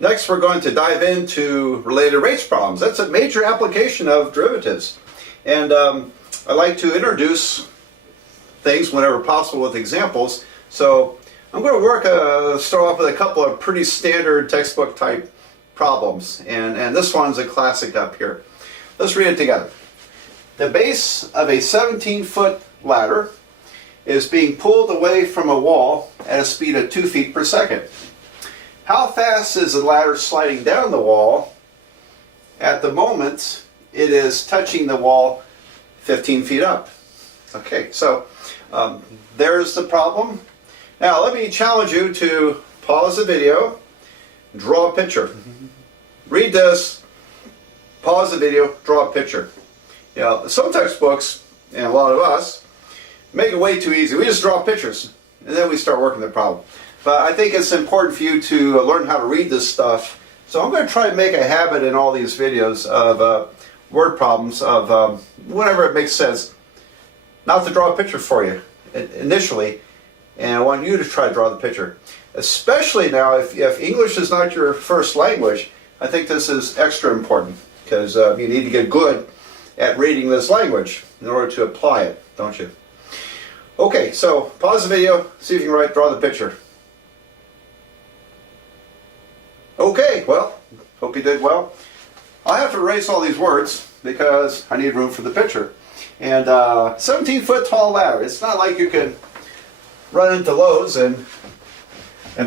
Next, we're going to dive into related rates problems. That's a major application of derivatives. And I like to introduce things whenever possible with examples. So I'm going to start off with a couple of pretty standard textbook type problems. And this one's a classic up here. Let's read it together. The base of a 17-foot ladder is being pulled away from a wall at a speed of 2 feet per second. How fast is the ladder sliding down the wall at the moment it is touching the wall 15 feet up? Okay, so there's the problem. Now let me challenge you to pause the video, draw a picture. Read this, pause the video, draw a picture. You know, some textbooks, and a lot of us, make it way too easy. We just draw pictures, and then we start working the problem. But I think it's important for you to learn how to read this stuff. So I'm going to try to make a habit in all these videos of word problems, of whenever it makes sense, not to draw a picture for you initially, and I want you to try to draw the picture. Especially now, if English is not your first language, I think this is extra important, because you need to get good at reading this language in order to apply it, don't you? Okay, so pause the video, see if you can draw the picture. Okay, well, hope you did well. I have to erase all these words because I need room for the picture. And 17-foot tall ladder. It's not like you can run into Lowe's and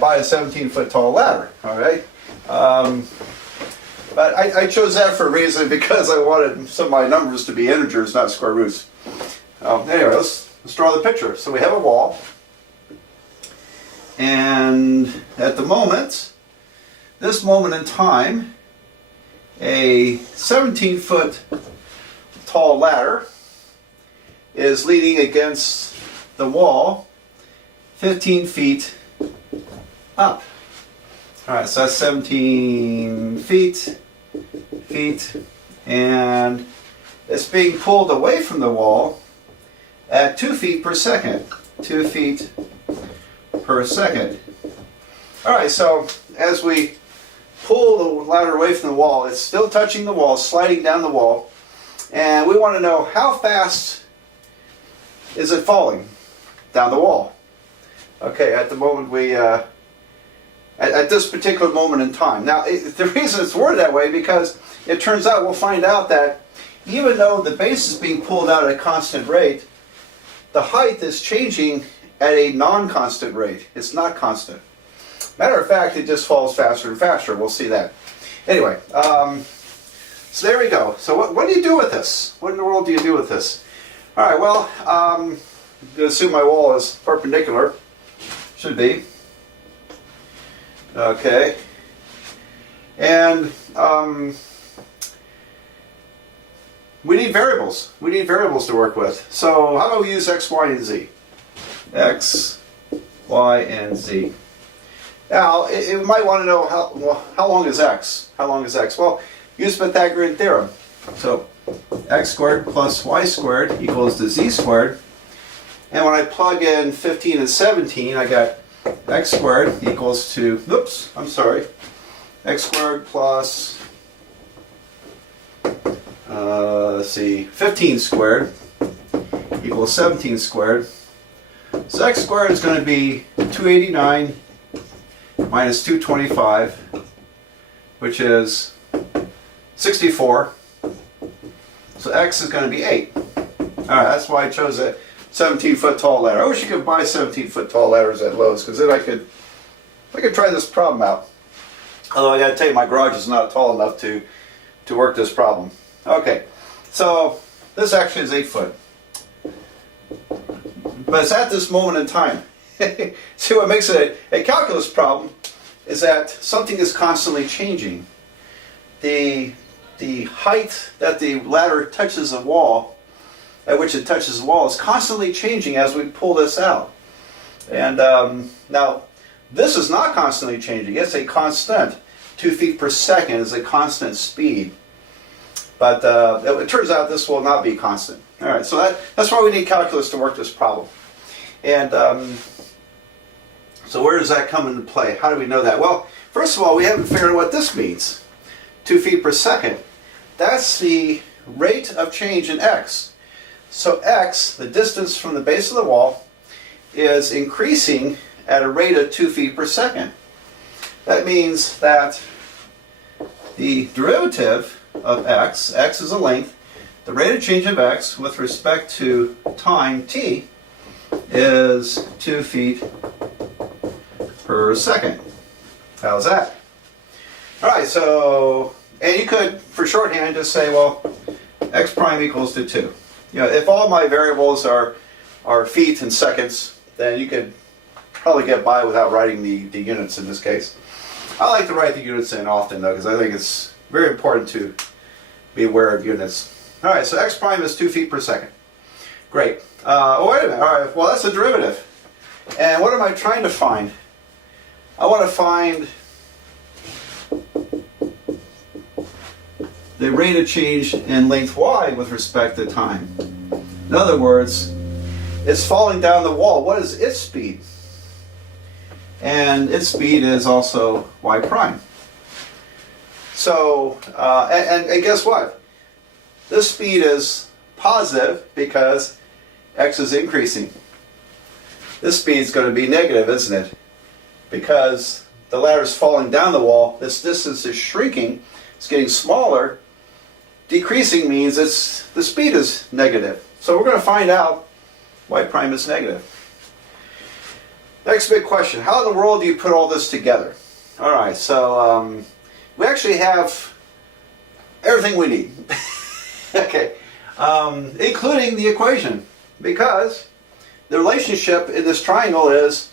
buy a 17-foot tall ladder, all right? But I chose that for a reason, because I wanted some of my numbers to be integers, not square roots. Anyway, let's draw the picture. So we have a wall, and at the moment, this moment in time, a 17-foot tall ladder is leaning against the wall 15 feet up. Alright, so that's 17 feet, and it's being pulled away from the wall at 2 feet per second. 2 feet per second. Alright, so as we pull the ladder away from the wall, it's still touching the wall, sliding down the wall, and we want to know how fast is it falling down the wall. Okay, at the moment at this particular moment in time. Now, the reason it's worded that way, because it turns out, we'll find out that even though the base is being pulled out at a constant rate, the height is changing at a non-constant rate. It's not constant. Matter of fact, it just falls faster and faster. We'll see that. Anyway, so there we go. So what do you do with this? What in the world do you do with this? All right, well, I'm going to assume my wall is perpendicular. Should be. Okay. And we need variables. We need variables to work with. So how about we use x, y, and z? X, y, and z. Now, you might want to know how long is x? How long is x? Well, use Pythagorean theorem. So x squared plus y squared equals to z squared. And when I plug in 15 and 17, I got x squared equals to, x squared plus, 15 squared equals 17 squared. So x squared is going to be 289 minus 225, which is 64. So x is going to be 8. Alright, that's why I chose a 17-foot tall ladder. I wish you could buy 17-foot tall ladders at Lowe's, because then I could try this problem out. Although I got to tell you, my garage is not tall enough to work this problem. Okay, so this actually is 8 foot. But it's at this moment in time. See, what makes it a calculus problem is that something is constantly changing. The height that the ladder touches the wall, at which it touches the wall, is constantly changing as we pull this out. And now, this is not constantly changing. It's a constant. 2 feet per second is a constant speed. But it turns out this will not be constant. All right, so that's why we need calculus to work this problem. And So where does that come into play? How do we know that? Well, first of all, we haven't figured out what this means. 2 feet per second. That's the rate of change in x. So x, the distance from the base of the wall, is increasing at a rate of 2 feet per second. That means that the derivative of x is a length, the rate of change of x with respect to time t is 2 feet per second. How's that? Alright, so, and you could, for shorthand, just say, well, x prime equals to 2. You know, if all my variables are feet and seconds, then you could probably get by without writing the units in this case. I like to write the units in often, though, because I think it's very important to be aware of units. Alright, so x prime is 2 feet per second. Great. Oh, wait a minute. Alright, well, that's a derivative. And what am I trying to find? I want to find the rate of change in length y with respect to time. In other words, it's falling down the wall. What is its speed? And its speed is also y prime. So, and guess what? This speed is positive because x is increasing. This speed is going to be negative, isn't it? Because the ladder is falling down the wall, this distance is shrinking, it's getting smaller. Decreasing means the speed is negative. So we're going to find out y prime is negative. Next big question, how in the world do you put all this together? Alright, so we actually have everything we need. Okay, including the equation, because the relationship in this triangle is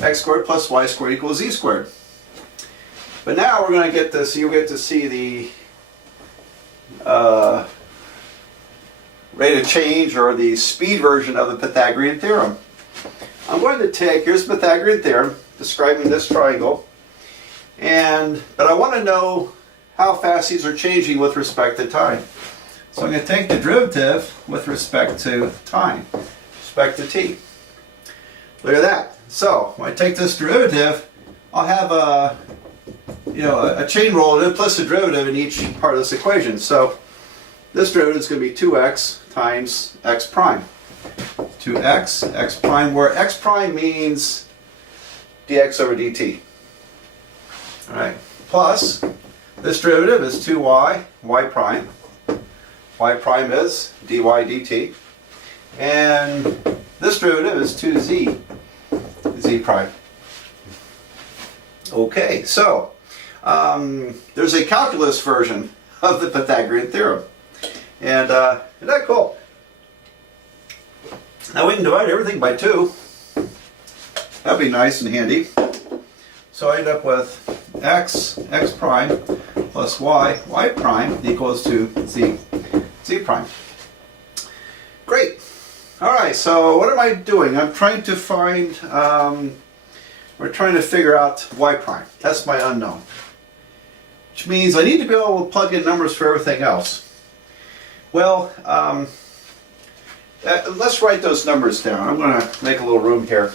x squared plus y squared equals z squared. But now we're going to get this, you'll get to see the rate of change, or the speed version of the Pythagorean theorem. I'm going to take, here's the Pythagorean theorem describing this triangle, but I want to know how fast these are changing with respect to time. So I'm going to take the derivative with respect to time, respect to t. Look at that. So when I take this derivative, I'll have a chain rule, an implicit derivative in each part of this equation. So this derivative is going to be 2x times x prime. 2x, x prime, where x prime means dx over dt. Alright, plus this derivative is 2y, y prime. Y prime is dy dt. And this derivative is 2z, z prime. Okay, so there's a calculus version of the Pythagorean theorem. And isn't that cool? Now we can divide everything by 2. That'd be nice and handy. So I end up with x prime plus y prime equals to z prime. Great. Alright, so what am I doing? I'm trying to find, we're trying to figure out y prime. That's my unknown. Which means I need to be able to plug in numbers for everything else. Well, let's write those numbers down. I'm going to make a little room here.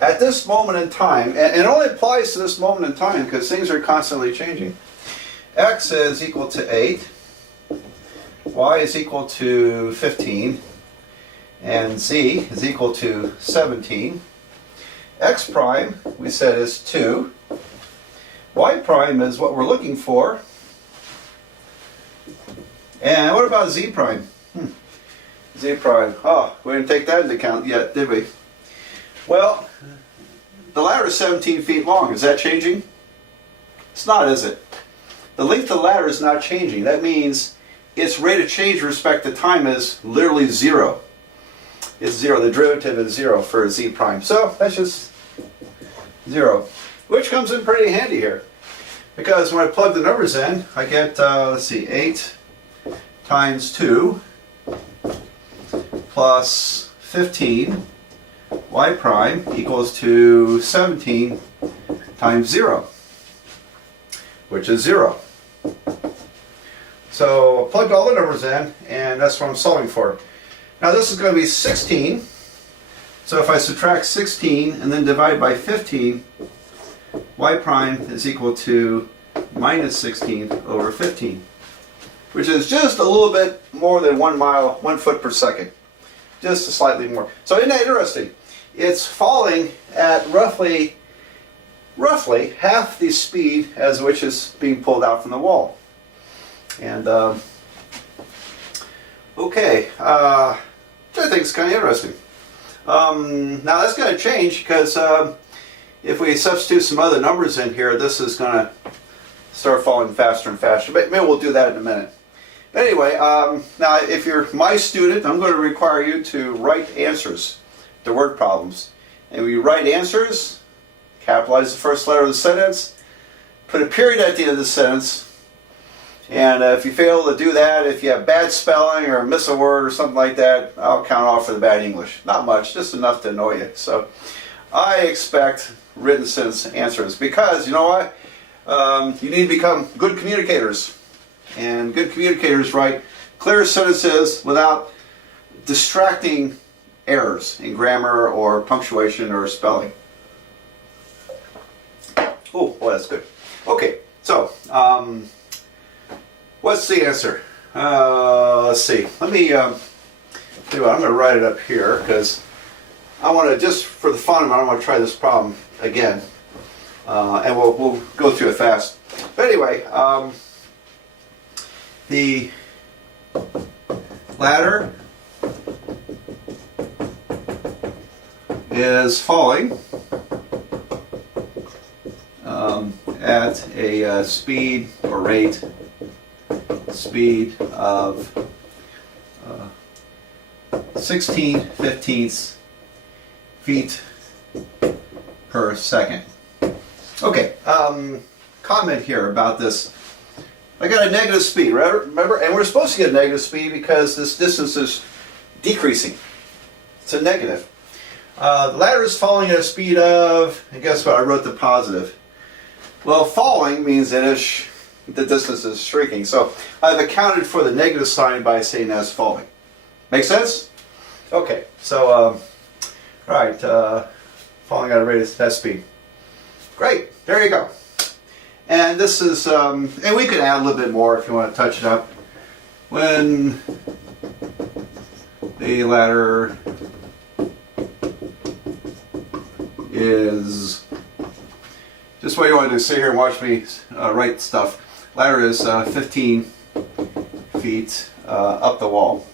At this moment in time, and it only applies to this moment in time because things are constantly changing. X is equal to 8, y is equal to 15, and z is equal to 17. X prime, we said, is 2. Y prime is what we're looking for. And what about z prime? Z prime. Oh, we didn't take that into account yet, did we? Well, the ladder is 17 feet long. Is that changing? It's not, is it? The length of the ladder is not changing. That means its rate of change with respect to time is literally 0. It's 0. The derivative is 0 for z prime. So that's just 0, which comes in pretty handy here. Because when I plug the numbers in, I get, let's see, 8 times 2 plus 15 y prime equals to 17 times 0, which is 0. So I plugged all the numbers in, and that's what I'm solving for. Now this is going to be 16 So if I subtract 16 and then divide by 15, y prime is equal to minus 16 over 15, which is just a little bit more than 1 foot per second. Just slightly more. So isn't that interesting? It's falling at roughly half the speed as which is being pulled out from the wall. And okay, I think it's kind of interesting. Now that's going to change because if we substitute some other numbers in here, this is going to start falling faster and faster. But maybe we'll do that in a minute. But anyway, now if you're my student, I'm going to require you to write answers to word problems. And when you write answers, capitalize the first letter of the sentence, put a period at the end of the sentence, and if you fail to do that, if you have bad spelling or miss a word or something like that, I'll count off for the bad English. Not much, just enough to annoy you. So I expect written sentence answers because, you know what, you need to become good communicators. And good communicators write clear sentences without distracting errors in grammar or punctuation or spelling. Oh, well, that's good. Okay, so what's the answer? Let's see. Let me tell you what, I'm going to write it up here because I want to, just for the fun of it, I want to try this problem again. And we'll go through it fast. But anyway, the ladder is falling at a speed or rate of 16/15 feet per second. Okay, comment here about this. I got a negative speed, right? Remember, and we're supposed to get a negative speed because this distance is decreasing. It's a negative. The ladder is falling at a speed of, and guess what? I wrote the positive. Well, falling means that the distance is shrinking. So I've accounted for the negative sign by saying that's falling. Make sense? Okay, so, all right, falling at a rate of that speed. Great, there you go. And this is, and we could add a little bit more if you want to touch it up. When the ladder is, just what you want to do, sit here and watch me write stuff. Ladder is 15 feet up the wall.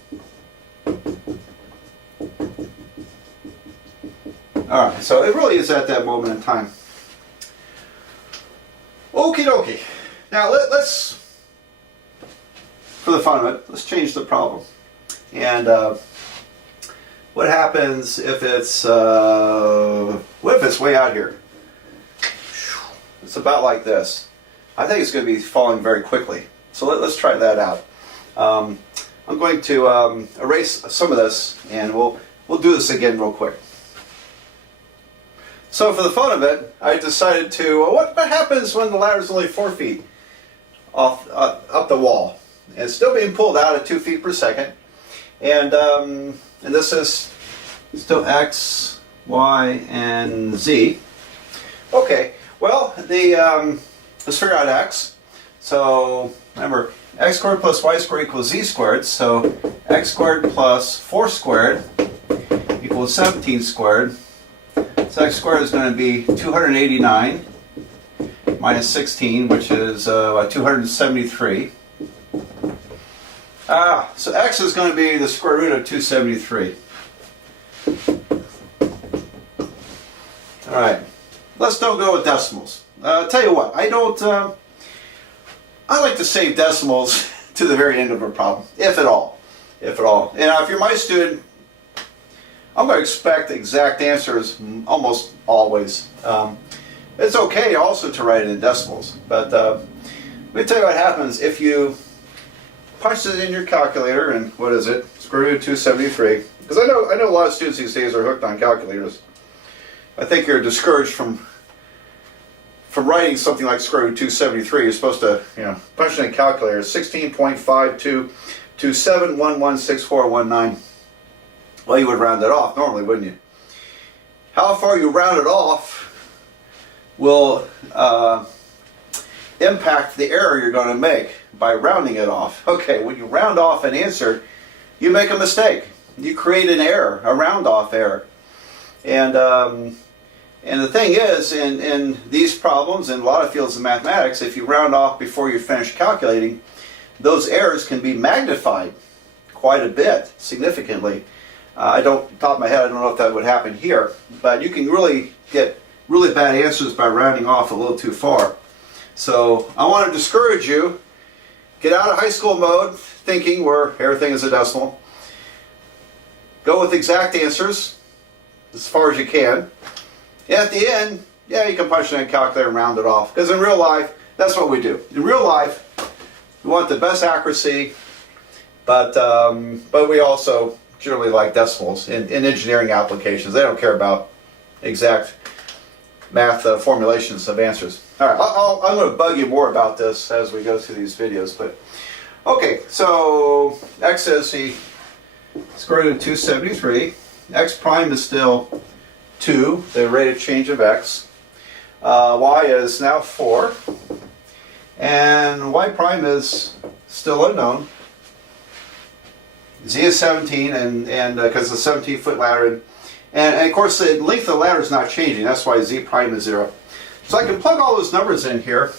Alright, so it really is at that moment in time. Okie dokie. Now let's, for the fun of it, let's change the problem. And what happens if it's, what if it's way out here? It's about like this. I think it's going to be falling very quickly. So let's try that out. I'm going to erase some of this, and we'll do this again real quick. So for the fun of it, I decided to, what happens when the ladder is only 4 feet off up the wall? And it's still being pulled out at 2 feet per second. And this is still X, Y, and Z. Okay, well, let's figure out X. So remember, X squared plus Y squared equals Z squared. So X squared plus 4 squared equals 17 squared. So X squared is going to be 289 minus 16, which is 273. So X is going to be the square root of 273. Alright, let's don't go with decimals. Tell you what, I like to save decimals to the very end of a problem, if at all. If at all. And if you're my student, I'm going to expect exact answers almost always. It's okay also to write it in decimals, but let me tell you what happens if you punch it in your calculator and what is it? Square root of 273. Because I know a lot of students these days are hooked on calculators. I think you're discouraged from writing something like square root of 273. You're supposed to, punch in a calculator. 16.52 to 7116419. Well, you would round it off normally, wouldn't you? how far you round it off will impact the error you're going to make by rounding it off. Okay, when you round off an answer, you make a mistake. You create an error, a round off error. And the thing is, in these problems, in a lot of fields of mathematics, if you round off before you finish calculating, those errors can be magnified quite a bit, significantly. Top of my head, I don't know if that would happen here, but you can really get really bad answers by rounding off a little too far. So I want to discourage you, get out of high school mode, thinking where everything is a decimal. Go with exact answers as far as you can. And at the end, yeah, you can punch it in a calculator and round it off. Because in real life, that's what we do. In real life, we want the best accuracy, but we also generally like decimals in engineering applications. They don't care about exact math formulations of answers. All right, I'm going to bug you more about this as we go through these videos. But okay, so x is the square root of 273. X prime is still 2, the rate of change of x. Y is now 4. And y prime is still unknown. Z is 17, and because it's a 17-foot ladder. And of course, the length of the ladder is not changing. That's why Z prime is 0. So I can plug all those numbers in here.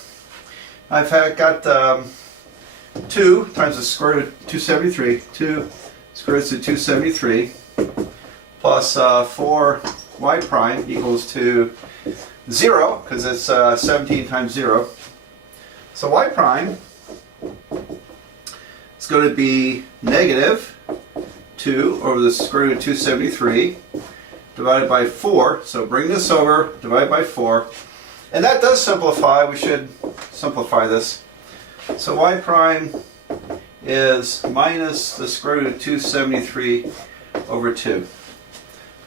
I've got 2 times the square root of 273. 2 square root of 273 plus 4 y prime equals to 0, because it's 17 times 0. So y prime is going to be negative 2 over the square root of 273 divided by 4. So bring this over, divide by 4. And that does simplify. We should simplify this. So y prime is minus the square root of 273 over 2.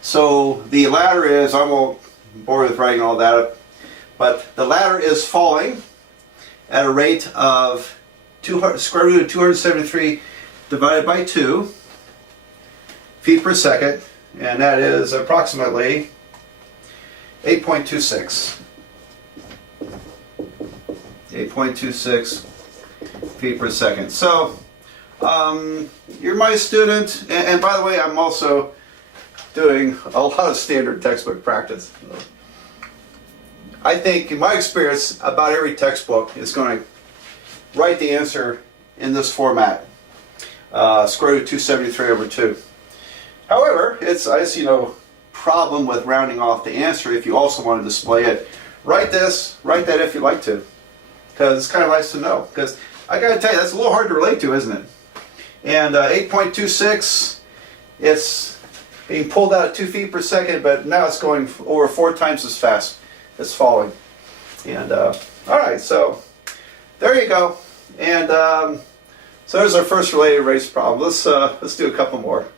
So the ladder is, I won't bore you with writing all that up, but the ladder is falling at a rate of square root of 273 divided by 2 feet per second, and that is approximately 8.26. 8.26 feet per second. So you're my student, and by the way, I'm also doing a lot of standard textbook practice. I think, in my experience, about every textbook is going to write the answer in this format, square root of 273 over 2. However, I see no problem with rounding off the answer if you also want to display it. Write that if you'd like to, because it's kind of nice to know. Because I got to tell you, that's a little hard to relate to, isn't it? And 8.26, it's being pulled out at 2 feet per second, but now it's going over 4 times as fast. It's falling. And all right, so there you go. And so there's our first related rates problem. Let's do a couple more.